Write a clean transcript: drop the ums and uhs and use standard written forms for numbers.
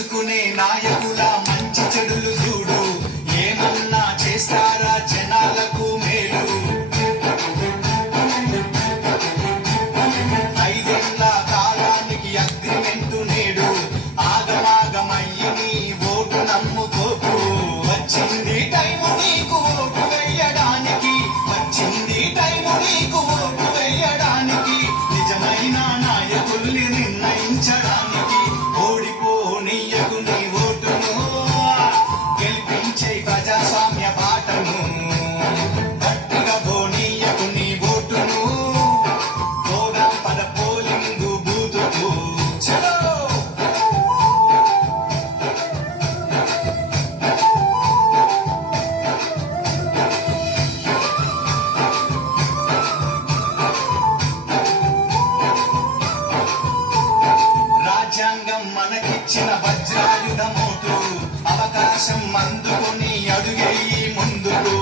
తెలుసుకునే నాయకుల మంచి చెడులు చూడు, ఏమన్నా చేస్తారా జనాలకు మేలు. 5 ఏళ్ల కాలానికి అగ్రిమెంటు నేడు, ఆగమాగమయ్యి నీ ఓటు నమ్ముకోకు. వచ్చింది టైము నీకు ఓటు వేయడానికి, వచ్చింది టైము నీకు ఓటు వేయడానికి, నిజమైన నాయకుల్ని నిర్ణయించడానికి. ఓడిపోనీయకు నీ ఓటును, గెలిపించే ప్రజాస్వామ్య బాటను. గట్టిగా పోనీయకు నీ ఓటును, పోదాం పద పోలింగు బూతుకు. చలో రాజ్యాంగం మనకిచ్చిన వజ్రాయుధమోటు, అవకాశం అందుకొని అడుగేయి ముందుకు.